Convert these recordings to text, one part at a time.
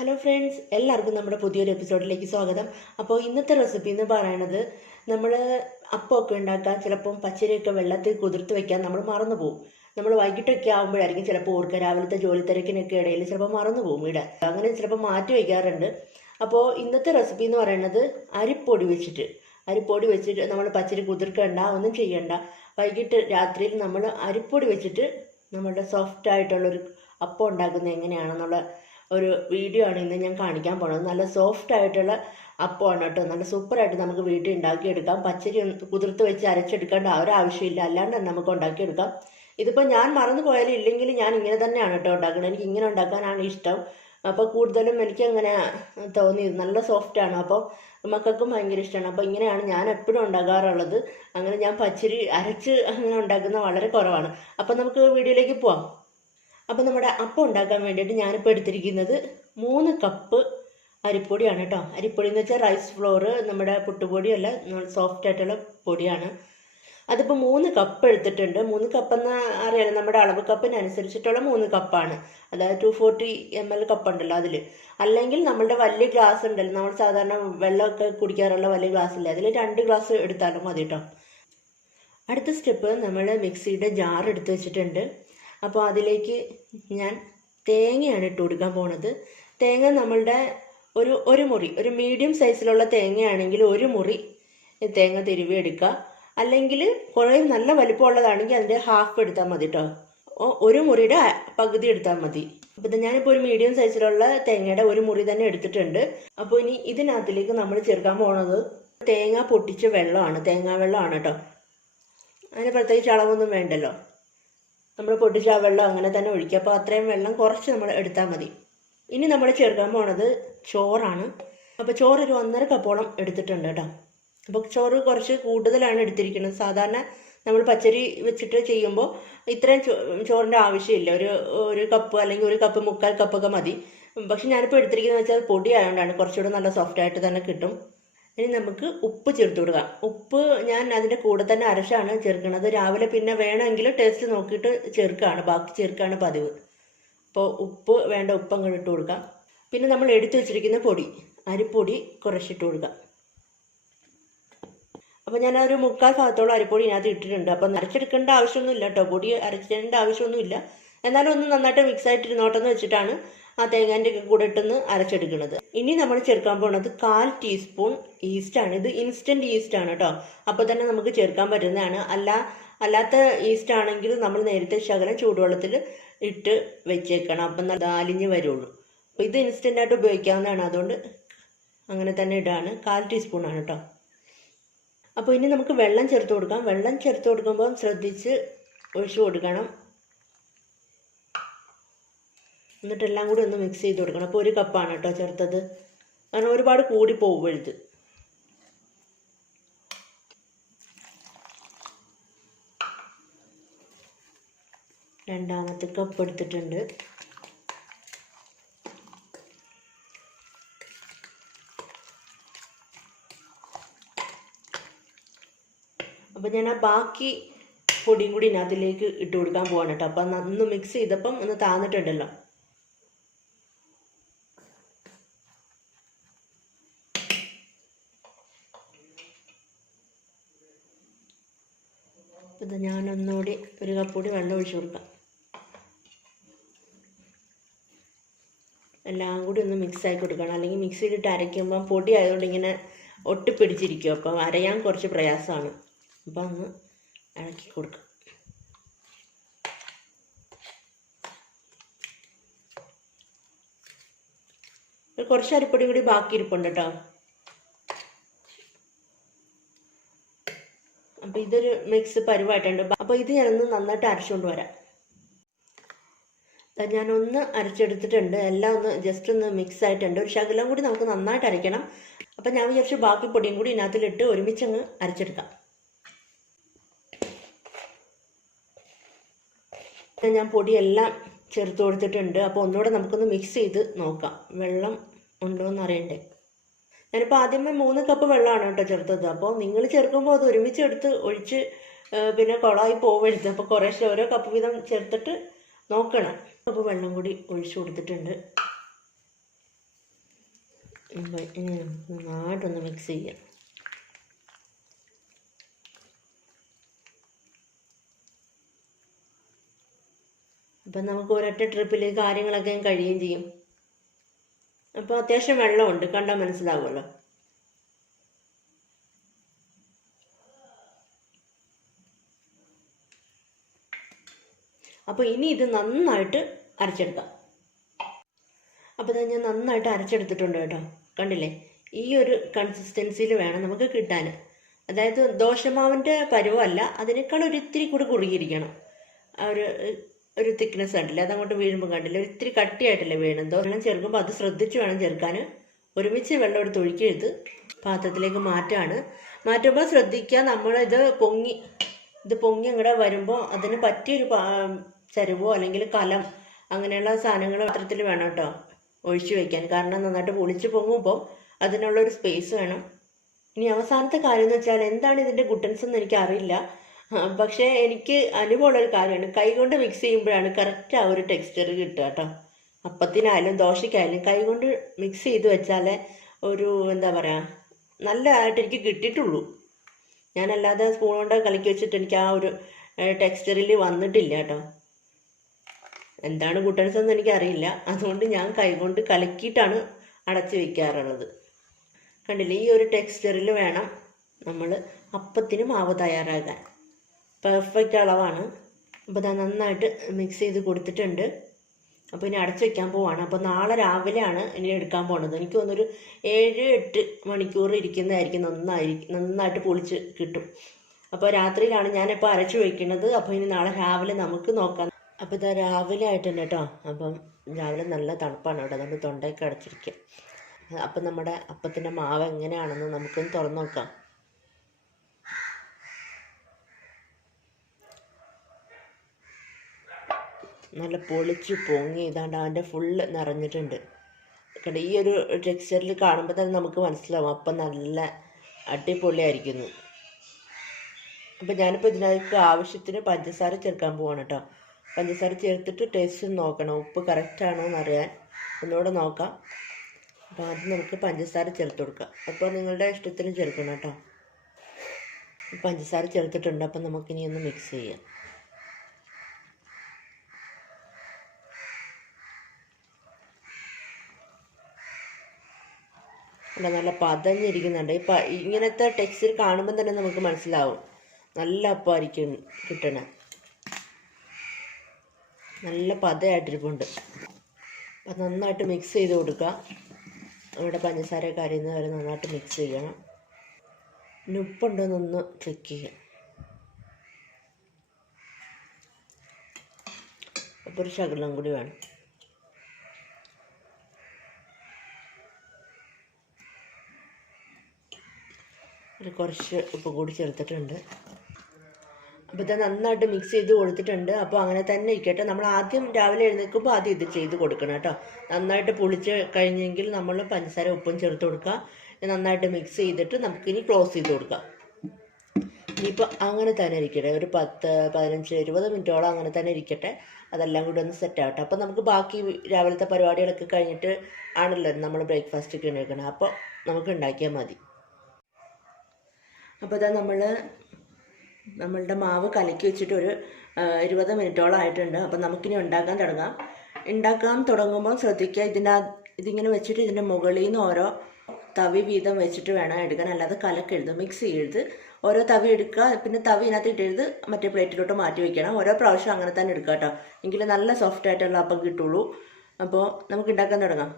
Hello friends, എല്ലാവർക്കും നമ്മുടെ പുതിയൊരു എപ്പിസോഡിലേക്ക് സ്വാഗതം. അപ്പോൾ ഇന്നത്തെ റെസിപ്പി എന്ന് പറയുന്നത്, നമ്മൾ അപ്പമൊക്കെ ഉണ്ടാക്കാൻ ചിലപ്പം പച്ചരിയൊക്കെ വെള്ളത്തിൽ കുതിർത്ത് വെക്കാൻ നമ്മൾ മറന്നു പോകും. നമ്മൾ വൈകിട്ടൊക്കെ ആകുമ്പോഴായിരിക്കും ചിലപ്പോൾ ഓർക്കുക, രാവിലത്തെ ജോലി തിരക്കിനൊക്കെ ഇടയിൽ ചിലപ്പോൾ മറന്നു പോകും ഇടാൻ. അങ്ങനെ ചിലപ്പോൾ മാറ്റി വയ്ക്കാറുണ്ട്. അപ്പോൾ ഇന്നത്തെ റെസിപ്പി എന്ന് പറയുന്നത് അരിപ്പൊടി വെച്ചിട്ട് നമ്മൾ പച്ചരി കുതിർക്കണ്ട, ഒന്നും ചെയ്യണ്ട. വൈകിട്ട് രാത്രിയിൽ നമ്മൾ അരിപ്പൊടി വെച്ചിട്ട് നമ്മളുടെ സോഫ്റ്റ് ആയിട്ടുള്ളൊരു അപ്പം ഉണ്ടാക്കുന്നത് എങ്ങനെയാണെന്നുള്ള ഒരു വീഡിയോ ആണ് ഇന്ന് ഞാൻ കാണിക്കാൻ പോണത്. നല്ല സോഫ്റ്റ് ആയിട്ടുള്ള അപ്പമാണ് കേട്ടോ. നല്ല സൂപ്പറായിട്ട് നമുക്ക് വീട്ടിൽ ഉണ്ടാക്കിയെടുക്കാം. പച്ചരി കുതിർത്ത് വെച്ച് അരച്ചെടുക്കേണ്ട ആ ഒരു ആവശ്യമില്ല, അല്ലാണ്ട് തന്നെ നമുക്ക് ഉണ്ടാക്കിയെടുക്കാം. ഇതിപ്പോൾ ഞാൻ മറന്നു പോയാലും ഇല്ലെങ്കിൽ ഞാൻ ഇങ്ങനെ തന്നെയാണ് കേട്ടോ ഉണ്ടാക്കുന്നത്. എനിക്ക് ഇങ്ങനെ ഉണ്ടാക്കാനാണ് ഇഷ്ടം. അപ്പോൾ കൂടുതലും എനിക്ക് അങ്ങനെ തോന്നിയത് നല്ല സോഫ്റ്റാണ്. അപ്പോൾ മക്കൾക്കും ഭയങ്കര ഇഷ്ടമാണ്. അപ്പോൾ ഇങ്ങനെയാണ് ഞാൻ എപ്പോഴും ഉണ്ടാക്കാറുള്ളത്. അങ്ങനെ ഞാൻ പച്ചരി അരച്ച് അങ്ങനെ ഉണ്ടാക്കുന്ന വളരെ കുറവാണ്. അപ്പോൾ നമുക്ക് വീഡിയോയിലേക്ക് പോവാം. അപ്പോൾ നമ്മുടെ അപ്പം ഉണ്ടാക്കാൻ വേണ്ടിയിട്ട് ഞാനിപ്പോൾ എടുത്തിരിക്കുന്നത് 3 കപ്പ് അരിപ്പൊടിയാണ് കേട്ടോ. അരിപ്പൊടി എന്ന് വെച്ചാൽ റൈസ് ഫ്ലോർ, നമ്മുടെ പുട്ടുപൊടിയല്ല, സോഫ്റ്റ് ആയിട്ടുള്ള പൊടിയാണ്. അതിപ്പോൾ 3 കപ്പ് എടുത്തിട്ടുണ്ട്. 3 കപ്പെന്ന് അറിയാലോ, നമ്മുടെ അളവ് കപ്പിനനുസരിച്ചിട്ടുള്ള 3 കപ്പാണ്. അതായത് 240 ml കപ്പ് ഉണ്ടല്ലോ അതിൽ. അല്ലെങ്കിൽ നമ്മളുടെ വലിയ ഗ്ലാസ് ഉണ്ടല്ലോ, നമ്മൾ സാധാരണ വെള്ളമൊക്കെ കുടിക്കാറുള്ള വലിയ ഗ്ലാസ് ഇല്ലേ, അതിൽ 2 ഗ്ലാസ് എടുത്താലും മതി കേട്ടോ. അടുത്ത സ്റ്റെപ്പ്, നമ്മൾ മിക്സിയുടെ ജാർ എടുത്ത് വെച്ചിട്ടുണ്ട്. അപ്പോൾ അതിലേക്ക് ഞാൻ തേങ്ങയാണ് ഇട്ട് കൊടുക്കാൻ പോണത്. തേങ്ങ നമ്മളുടെ ഒരു മുറി, ഒരു മീഡിയം സൈസിലുള്ള തേങ്ങയാണെങ്കിൽ 1 മുറി തേങ്ങ തിരുവി എടുക്കുക. അല്ലെങ്കിൽ കുറേ നല്ല വലിപ്പമുള്ളതാണെങ്കിൽ അതിൻ്റെ ഹാഫ് എടുത്താൽ മതി കേട്ടോ. 1 മുറിയുടെ പകുതി എടുത്താൽ മതി. അപ്പോൾ ഞാനിപ്പോൾ ഒരു മീഡിയം സൈസിലുള്ള തേങ്ങയുടെ 1 മുറി തന്നെ എടുത്തിട്ടുണ്ട്. അപ്പോൾ ഇനി ഇതിനകത്തിലേക്ക് നമ്മൾ ചേർക്കാൻ പോകുന്നത് തേങ്ങ പൊട്ടിച്ച വെള്ളമാണ്, തേങ്ങാ വെള്ളമാണ് കേട്ടോ. അതിന് പ്രത്യേകിച്ച് അളവൊന്നും വേണ്ടല്ലോ, നമ്മൾ പൊട്ടിച്ച ആ വെള്ളം അങ്ങനെ തന്നെ ഒഴിക്കുക. അപ്പോൾ അത്രയും വെള്ളം കുറച്ച് നമ്മൾ എടുത്താൽ മതി. ഇനി നമ്മൾ ചേർക്കാൻ പോണത് ചോറാണ്. അപ്പോൾ ചോറ് ഒരു 1.5 കപ്പോളം എടുത്തിട്ടുണ്ട് കേട്ടോ. അപ്പോൾ ചോറ് കുറച്ച് കൂടുതലാണ് എടുത്തിരിക്കുന്നത്. സാധാരണ നമ്മൾ പച്ചരി വെച്ചിട്ട് ചെയ്യുമ്പോൾ ഇത്രയും ചോറിൻ്റെ ആവശ്യമില്ല. ഒരു കപ്പ് അല്ലെങ്കിൽ 1 കപ്പ് 3/4 കപ്പൊക്കെ മതി. പക്ഷെ ഞാനിപ്പോൾ എടുത്തിരിക്കുന്നത് വെച്ചാൽ പൊടി ആയതുകൊണ്ടാണ് കുറച്ചുകൂടെ നല്ല സോഫ്റ്റ് ആയിട്ട് തന്നെ കിട്ടും. ഇനി നമുക്ക് ഉപ്പ് ചേർത്ത് കൊടുക്കാം. ഉപ്പ് ഞാൻ അതിൻ്റെ കൂടെ തന്നെ അരച്ചാണ് ചേർക്കുന്നത്. രാവിലെ പിന്നെ വേണമെങ്കിൽ ടേസ്റ്റ് നോക്കിയിട്ട് ബാക്കി ചേർക്കുകയാണ് പതിവ്. അപ്പോൾ ഉപ്പ് അങ്ങോട്ട് ഇട്ട് കൊടുക്കാം. പിന്നെ നമ്മൾ എടുത്തു വെച്ചിരിക്കുന്ന അരിപ്പൊടി കുറച്ചിട്ട് കൊടുക്കാം. അപ്പോൾ ഞാൻ ഒരു 3/4 ഭാഗത്തോളം അരിപ്പൊടി ഇതിനകത്ത് ഇട്ടിട്ടുണ്ട്. അപ്പം അരച്ചെടുക്കേണ്ട ആവശ്യമൊന്നുമില്ല കേട്ടോ, പൊടി അരച്ചേണ്ട ആവശ്യമൊന്നുമില്ല. എന്നാലും ഒന്ന് നന്നായിട്ട് മിക്സ് ആയിട്ടിരുന്നോട്ടെന്ന് വെച്ചിട്ടാണ് ആ തേങ്ങേൻ്റെ കൂടെ ഇട്ടൊന്ന് അരച്ചെടുക്കുന്നത്. ഇനി നമ്മൾ ചേർക്കാൻ പോകുന്നത് 1/4 ടീസ്പൂൺ ഈസ്റ്റാണ്. ഇത് ഇൻസ്റ്റൻറ്റ് ഈസ്റ്റാണ് കേട്ടോ. അപ്പോൾ തന്നെ നമുക്ക് ചേർക്കാൻ പറ്റുന്നതാണ്. അല്ലാത്ത ഈസ്റ്റ് ആണെങ്കിൽ നമ്മൾ നേരത്തെ ശകലം ചൂടുവെള്ളത്തിൽ ഇട്ട് വെച്ചേക്കണം. അപ്പം നല്ല അലിഞ്ഞ് വരുള്ളൂ. അപ്പോൾ ഇത് ഇൻസ്റ്റൻ്റായിട്ട് ഉപയോഗിക്കാവുന്നതാണ്, അതുകൊണ്ട് അങ്ങനെ തന്നെ ഇടാണ്. 1/4 ടീസ്പൂണാണ് കേട്ടോ. അപ്പോൾ ഇനി നമുക്ക് വെള്ളം ചേർത്ത് കൊടുക്കാം. വെള്ളം ചേർത്ത് കൊടുക്കുമ്പോൾ ശ്രദ്ധിച്ച് ഒഴിച്ചു കൊടുക്കണം. എന്നിട്ട് എല്ലാം കൂടി ഒന്ന് മിക്സ് ചെയ്ത് കൊടുക്കണം. അപ്പോൾ 1 കപ്പാണ് കേട്ടോ ചേർത്തത്, കാരണം ഒരുപാട് കൂടി പോവരുത്. രണ്ടാമത്തെ കപ്പ് എടുത്തിട്ടുണ്ട്. അപ്പോൾ ഞാൻ ആ ബാക്കി പൊടിയും കൂടി ഇതിനകത്തിലേക്ക് ഇട്ട് കൊടുക്കാൻ പോവാണ് കേട്ടോ. അപ്പം ഒന്ന് മിക്സ് ചെയ്തപ്പം ഒന്ന് താന്നിട്ടുണ്ടല്ലോ. ഇത് ഞാനൊന്നുകൂടി 1 കപ്പ് കൂടി വെള്ളം ഒഴിച്ചു കൊടുക്കാം. എല്ലാം കൂടി ഒന്ന് മിക്സായി കൊടുക്കണം. അല്ലെങ്കിൽ മിക്സിയിലിട്ട് അരയ്ക്കുമ്പം പൊടി ആയതുകൊണ്ട് ഇങ്ങനെ ഒട്ടിപ്പിടിച്ചിരിക്കും. അപ്പം അരയാൻ കുറച്ച് പ്രയാസമാണ്. അപ്പം ഒന്ന് ഇളക്കി കൊടുക്കാം. കുറച്ച് അരിപ്പൊടി കൂടി ബാക്കി ഇരിപ്പുണ്ട് കേട്ടോ. അപ്പോൾ ഇതൊരു മിക്സ് പരുവായിട്ടുണ്ട്. അപ്പോൾ ഇത് ഞാനൊന്ന് നന്നായിട്ട് അരച്ചുകൊണ്ട് വരാം. ഞാനൊന്ന് അരച്ചെടുത്തിട്ടുണ്ട്. എല്ലാം ഒന്ന് ജസ്റ്റ് ഒന്ന് മിക്സ് ആയിട്ടുണ്ട്. ഒരു ശകലം കൂടി നമുക്ക് നന്നായിട്ട് അരയ്ക്കണം. അപ്പം ഞാൻ വിചാരിച്ചു ബാക്കി പൊടിയും കൂടി ഇതിനകത്തിലിട്ട് ഒരുമിച്ചങ്ങ് അരച്ചെടുക്കാം. ഞാൻ പൊടിയെല്ലാം ചേർത്ത് കൊടുത്തിട്ടുണ്ട്. അപ്പോൾ ഒന്നുകൂടെ നമുക്കൊന്ന് മിക്സ് ചെയ്ത് നോക്കാം, വെള്ളം ഉണ്ടോ എന്ന് അറിയണ്ടേ. ഞാനിപ്പോൾ ആദ്യമേ 3 കപ്പ് വെള്ളമാണ് കേട്ടോ ചേർത്തത്. അപ്പോൾ നിങ്ങൾ ചേർക്കുമ്പോൾ അത് ഒരുമിച്ച് എടുത്ത് ഒഴിച്ച് പിന്നെ കുളമായി പോവരുത്. അപ്പോൾ കുറേശ്ശെ ഓരോ കപ്പ് വീതം ചേർത്തിട്ട് നോക്കണം. കപ്പ് വെള്ളം കൂടി ഒഴിച്ചു കൊടുത്തിട്ടുണ്ട്. അപ്പോൾ ഇനി നന്നായിട്ടൊന്ന് മിക്സ് ചെയ്യാം. അപ്പം നമുക്ക് ഒരൊറ്റ ട്രിപ്പിൽ കാര്യങ്ങളൊക്കെ കഴിയുകയും ചെയ്യും. അപ്പോൾ അത്യാവശ്യം വെള്ളമുണ്ട്, കണ്ടാൽ മനസ്സിലാവുമല്ലോ. അപ്പോൾ ഇനി ഇത് നന്നായിട്ട് അരച്ചെടുക്കാം. അപ്പോൾ ഇത് ഞാൻ നന്നായിട്ട് അരച്ചെടുത്തിട്ടുണ്ട് കേട്ടോ, കണ്ടില്ലേ? ഈ ഒരു കൺസിസ്റ്റൻസിയിൽ വേണം നമുക്ക് കിട്ടാൻ. അതായത് ദോശമാവിൻ്റെ പരുവമല്ല, അതിനേക്കാൾ ഒരു ഇത്തിരി കൂടി കുറുകിയിരിക്കണം. ആ ഒരു തിക്നെസ് കണ്ടില്ലേ, അതങ്ങോട്ട് വീഴുമ്പോൾ കണ്ടില്ലേ, ഒരു ഇത്തിരി കട്ടിയായിട്ടല്ലേ വീഴും. വെള്ളം ചേർക്കുമ്പോൾ അത് ശ്രദ്ധിച്ച് വേണം ചേർക്കാൻ. ഒരുമിച്ച് വെള്ളം എടുത്ത് ഒഴിക്കരുത്. പാത്രത്തിലേക്ക് മാറ്റുമ്പോൾ ശ്രദ്ധിക്കുക, നമ്മളിത് പൊങ്ങി അങ്ങോട്ട് വരുമ്പോൾ അതിന് പറ്റിയൊരു ചരുവോ അല്ലെങ്കിൽ കലം അങ്ങനെയുള്ള സാധനങ്ങൾ പാത്രത്തിൽ വേണം കേട്ടോ ഒഴിച്ചു വയ്ക്കാൻ. കാരണം നന്നായിട്ട് പൊളിച്ച് പൊങ്ങുമ്പോൾ അതിനുള്ളൊരു സ്പേസ് വേണം. ഇനി അവസാനത്തെ കാര്യം എന്ന് വെച്ചാൽ, എന്താണ് ഇതിൻ്റെ ഗുട്ടൻസ് എന്ന് എനിക്കറിയില്ല, പക്ഷേ എനിക്ക് അനുഭവമുള്ളൊരു കാര്യമാണ്, കൈകൊണ്ട് മിക്സ് ചെയ്യുമ്പോഴാണ് കറക്റ്റ് ആ ഒരു ടെക്സ്ചർ കിട്ടുക കേട്ടോ. അപ്പത്തിനായാലും ദോശയ്ക്കായാലും കൈകൊണ്ട് മിക്സ് ചെയ്ത് വെച്ചാലേ ഒരു എന്താ പറയുക നല്ലതായിട്ട് എനിക്ക് കിട്ടിയിട്ടുള്ളൂ. ഞാനല്ലാതെ സ്പൂൺ കൊണ്ട് കലക്കി വെച്ചിട്ട് എനിക്ക് ആ ഒരു ടെക്സ്ചറിൽ വന്നിട്ടില്ല കേട്ടോ. എന്താണ് ഗുട്ടൻസ് എന്ന് എനിക്കറിയില്ല, അതുകൊണ്ട് ഞാൻ കൈകൊണ്ട് കലക്കിയിട്ടാണ് അടച്ച് വയ്ക്കാറുള്ളത്. കണ്ടില്ലേ, ഈ ഒരു ടെക്സ്ചറിൽ വേണം നമ്മൾ അപ്പത്തിന് മാവ് തയ്യാറാക്കാൻ. പെർഫെക്റ്റ് അളവാണ്. അപ്പോൾ അത് നന്നായിട്ട് മിക്സ് ചെയ്ത് കൊടുത്തിട്ടുണ്ട്. അപ്പോൾ ഇനി അടച്ചു വയ്ക്കാൻ പോവാണ്. അപ്പോൾ നാളെ രാവിലെയാണ് ഇനി എടുക്കാൻ പോകുന്നത്. എനിക്ക് തോന്നുന്നൊരു 7-8 മണിക്കൂർ ഇരിക്കുന്നതായിരിക്കും നന്നായിട്ട് പൊളിച്ച് കിട്ടും. അപ്പോൾ രാത്രിയിലാണ് ഞാനിപ്പോൾ അരച്ചു വയ്ക്കുന്നത്. അപ്പോൾ ഇനി നാളെ രാവിലെ നമുക്ക് നോക്കാം. അപ്പോൾ ഇതാ രാവിലെ ആയിട്ടുണ്ട് കേട്ടോ. അപ്പം രാവിലെ നല്ല തണുപ്പാണ് കേട്ടോ, അതുകൊണ്ട് തൊണ്ടയൊക്കെ അടച്ചിരിക്കുക. അപ്പം നമ്മുടെ അപ്പത്തിൻ്റെ മാവ് എങ്ങനെയാണെന്ന് നമുക്കൊന്ന് തുറന്നു നോക്കാം. നല്ല പൊളിച്ച് പൊങ്ങി ഇതാണ്ട് അതിൻ്റെ ഫുള്ള് നിറഞ്ഞിട്ടുണ്ട്. കണ്ട ഈ ഒരു ടെക്സ്ചറിൽ കാണുമ്പോൾ തന്നെ നമുക്ക് മനസ്സിലാവും അപ്പം നല്ല അടിപൊളിയായിരിക്കുന്നു. അപ്പം ഞാനിപ്പോൾ ഇതിനകത്ത് ആവശ്യത്തിന് പഞ്ചസാര ചേർക്കാൻ പോവാണ് കേട്ടോ. പഞ്ചസാര ചേർത്തിട്ട് ടേസ്റ്റ് നോക്കണം, ഉപ്പ് കറക്റ്റാണോ എന്നറിയാൻ ഒന്നുകൂടെ നോക്കാം. അപ്പോൾ ആദ്യം നമുക്ക് പഞ്ചസാര ചേർത്ത് കൊടുക്കാം. അപ്പോൾ നിങ്ങളുടെ ഇഷ്ടത്തിന് ചേർക്കണം കേട്ടോ. പഞ്ചസാര ചേർത്തിട്ടുണ്ട്. അപ്പം നമുക്കിനി ഒന്ന് മിക്സ് ചെയ്യാം. അല്ല, നല്ല പതഞ്ഞിരിക്കുന്നുണ്ട്. ഇങ്ങനത്തെ ടെക്സ്ചർ കാണുമ്പോൾ തന്നെ നമുക്ക് മനസ്സിലാവും നല്ല അപ്പമായിരിക്കും കിട്ടണേ. നല്ല പതയായിട്ടിരിപ്പുണ്ട്. അപ്പം നന്നായിട്ട് മിക്സ് ചെയ്ത് കൊടുക്കുക. നമ്മുടെ പഞ്ചസാരയൊക്കെ അരിയുന്നത് വരെ നന്നായിട്ട് മിക്സ് ചെയ്യണം. ഇനി ഉപ്പുണ്ടോയെന്നൊന്ന് ചെക്ക് ചെയ്യാം. അപ്പോൾ ഒരു ശകലം കൂടി വേണം. കുറച്ച് ഉപ്പ് കൂടി ചേർത്തിട്ടുണ്ട്. അപ്പോൾ ഇത് നന്നായിട്ട് മിക്സ് ചെയ്ത് കൊടുത്തിട്ടുണ്ട്. അപ്പോൾ അങ്ങനെ തന്നെ ഇരിക്കട്ടെ. നമ്മൾ ആദ്യം രാവിലെ എഴുന്നേൽക്കുമ്പോൾ ആദ്യം ഇത് ചെയ്ത് കൊടുക്കണം കേട്ടോ. നന്നായിട്ട് പുളിച്ച് കഴിഞ്ഞെങ്കിൽ നമ്മൾ പഞ്ചസാര ഉപ്പും ചേർത്ത് കൊടുക്കുക. നന്നായിട്ട് മിക്സ് ചെയ്തിട്ട് നമുക്കിനി ക്ലോസ് ചെയ്ത് കൊടുക്കാം. ഇനിയിപ്പോൾ അങ്ങനെ തന്നെ ഇരിക്കട്ടെ, ഒരു 10, 15, 20 മിനിറ്റോളം അങ്ങനെ തന്നെ ഇരിക്കട്ടെ. അതെല്ലാം കൂടി ഒന്ന് സെറ്റ് ആവട്ടെ. അപ്പോൾ നമുക്ക് ബാക്കി രാവിലത്തെ പരിപാടികളൊക്കെ കഴിഞ്ഞിട്ട് ആണല്ലോ നമ്മൾ ബ്രേക്ക്ഫാസ്റ്റൊക്കെ ഉണ്ടാക്കണം. അപ്പോൾ നമുക്ക് ഉണ്ടാക്കിയാൽ മതി. അപ്പോൾ ഇതാ നമ്മളുടെ മാവ് കലക്കി വെച്ചിട്ട് ഒരു 20 മിനിറ്റോളം ആയിട്ടുണ്ട്. അപ്പം നമുക്കിനി ഉണ്ടാക്കാൻ തുടങ്ങുമ്പോൾ ശ്രദ്ധിക്കുക, ഇതിങ്ങനെ വെച്ചിട്ട് ഇതിൻ്റെ മുകളിൽ നിന്ന് ഓരോ തവി വീതം വെച്ചിട്ട് വേണം എടുക്കാൻ. അല്ലാതെ കലക്കരുത്, മിക്സ് ചെയ്യരുത്. ഓരോ തവി എടുക്കുക, പിന്നെ തവി ഇതിനകത്ത് ഇട്ടെഴുത് മറ്റേ പ്ലേറ്റിലോട്ട് മാറ്റി വയ്ക്കണം. ഓരോ പ്രാവശ്യം അങ്ങനെ തന്നെ എടുക്കുക കേട്ടോ, എങ്കിൽ നല്ല സോഫ്റ്റ് ആയിട്ടുള്ള അപ്പം കിട്ടുള്ളൂ. അപ്പോൾ നമുക്ക് ഉണ്ടാക്കാൻ തുടങ്ങാം.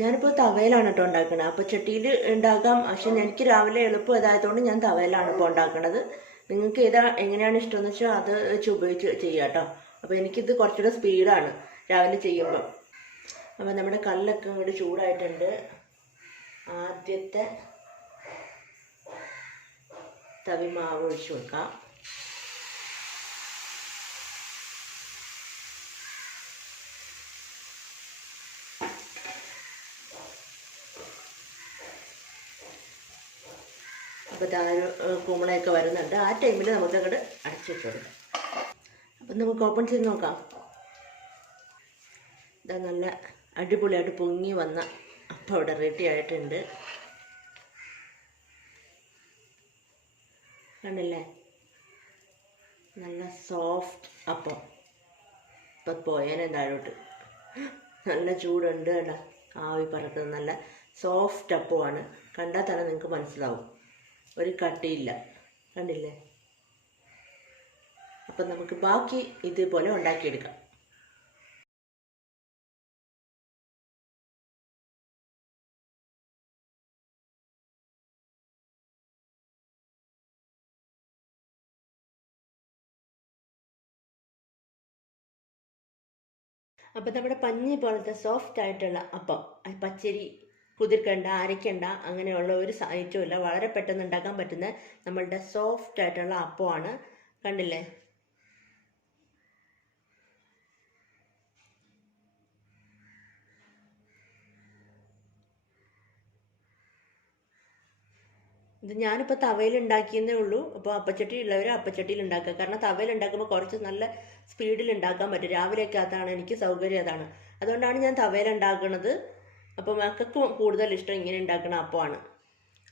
ഞാനിപ്പോൾ തവയിലാണ് കേട്ടോ ഉണ്ടാക്കുന്നത്. അപ്പോൾ ചട്ടിയിൽ ഉണ്ടാക്കാം, പക്ഷെ എനിക്ക് രാവിലെ എളുപ്പം ഇതായതുകൊണ്ട് ഞാൻ തവയിലാണ് ഇപ്പോൾ ഉണ്ടാക്കുന്നത്. നിങ്ങൾക്ക് എങ്ങനെയാണ് ഇഷ്ടമെന്ന് വെച്ചാൽ അത് വെച്ച് ഉപയോഗിച്ച് ചെയ്യാം കേട്ടോ. അപ്പോൾ എനിക്കിത് കുറച്ചുകൂടെ സ്പീഡാണ് രാവിലെ ചെയ്യുമ്പോൾ. അപ്പോൾ നമ്മുടെ കല്ലൊക്കെ ഇങ്ങോട്ട് ചൂടായിട്ടുണ്ട്. ആദ്യത്തെ തവി മാവ് ഒഴിച്ച് കൊടുക്കാം. അപ്പോൾ ഒരു കുമ്പളയൊക്കെ വരുന്നുണ്ട്. ആ ടൈമിൽ നമുക്ക് അങ്ങോട്ട് അടച്ചു വെച്ച് കൊടുക്കാം. അപ്പം നമുക്ക് ഓപ്പൺ ചെയ്ത് നോക്കാം. ഇതാ നല്ല അടിപൊളിയായിട്ട് പൊങ്ങി വന്ന അപ്പോൾ ഇവിടെ റെഡി ആയിട്ടുണ്ട്. കണ്ടില്ലേ, നല്ല സോഫ്റ്റ് അപ്പം. ഇപ്പം പോയേനെ താഴോട്ട്. നല്ല ചൂടുണ്ട് കേട്ടോ, ആവി പറക്കുന്നത്. നല്ല സോഫ്റ്റ് അപ്പമാണ്. കണ്ടാൽ തന്നെ നിങ്ങൾക്ക് മനസ്സിലാവും, ഒരു കട്ടിയില്ല. കണ്ടില്ലേ? അപ്പം നമുക്ക് ബാക്കി ഇതുപോലെ ഉണ്ടാക്കിയെടുക്കാം. അപ്പം നമ്മുടെ പഞ്ഞി പോലത്തെ സോഫ്റ്റ് ആയിട്ടുള്ള അപ്പം, പച്ചരി കുതിർക്കണ്ട, അരയ്ക്കണ്ട, അങ്ങനെയുള്ള ഒരു ഐറ്റവും ഇല്ല. വളരെ പെട്ടെന്ന് ഉണ്ടാക്കാൻ പറ്റുന്ന നമ്മളുടെ സോഫ്റ്റ് ആയിട്ടുള്ള അപ്പമാണ്. കണ്ടില്ലേ? ഇത് ഞാനിപ്പോൾ തവയിൽ ഉണ്ടാക്കിയെന്നേ ഉള്ളൂ. അപ്പോൾ അപ്പച്ചട്ടി ഉള്ളവർ അപ്പച്ചട്ടിയിൽ ഉണ്ടാക്കുക. കാരണം തവയിൽ ഉണ്ടാക്കുമ്പോൾ കുറച്ച് നല്ല സ്പീഡിൽ ഉണ്ടാക്കാൻ പറ്റും. രാവിലെയൊക്കെ അതാണ് എനിക്ക് സൗകര്യം, അതാണ്. അതുകൊണ്ടാണ് ഞാൻ തവയിൽ ഉണ്ടാക്കുന്നത്. അപ്പോൾ മക്കൾക്ക് കൂടുതൽ ഇഷ്ടം ഇങ്ങനെ ഉണ്ടാക്കുന്ന അപ്പമാണ്.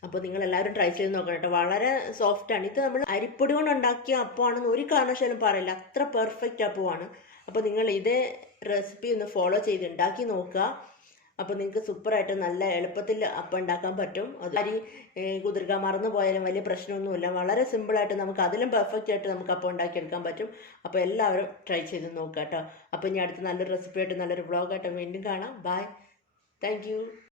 അപ്പോൾ നിങ്ങളെല്ലാവരും ട്രൈ ചെയ്ത് നോക്കണം കേട്ടോ. വളരെ സോഫ്റ്റാണ്. ഇത് നമ്മൾ അരിപ്പൊടി കൊണ്ട് ഉണ്ടാക്കിയ അപ്പമാണെന്ന് ഒരു കാരണവശാലും പറയില്ല. അത്ര പെർഫെക്റ്റ് അപ്പമാണ്. അപ്പോൾ നിങ്ങൾ ഇതേ റെസിപ്പി ഒന്ന് ഫോളോ ചെയ്ത് ഉണ്ടാക്കി നോക്കുക. അപ്പോൾ നിങ്ങൾക്ക് സൂപ്പറായിട്ട് നല്ല എളുപ്പത്തിൽ അപ്പം ഉണ്ടാക്കാൻ പറ്റും. അത് അരി കുതിർക്കാൻ മറന്നു പോയാലും വലിയ പ്രശ്നമൊന്നുമില്ല. വളരെ സിമ്പിളായിട്ട് നമുക്ക് അതിലും പെർഫെക്റ്റ് ആയിട്ട് നമുക്ക് അപ്പം ഉണ്ടാക്കിയെടുക്കാൻ പറ്റും. അപ്പോൾ എല്ലാവരും ട്രൈ ചെയ്ത് നോക്കുക കേട്ടോ. അപ്പോൾ ഇനി അടുത്ത നല്ലൊരു റെസിപ്പി ആയിട്ട് നല്ലൊരു വ്ളോഗായിട്ട് വീണ്ടും കാണാം. ബൈ. Thank you.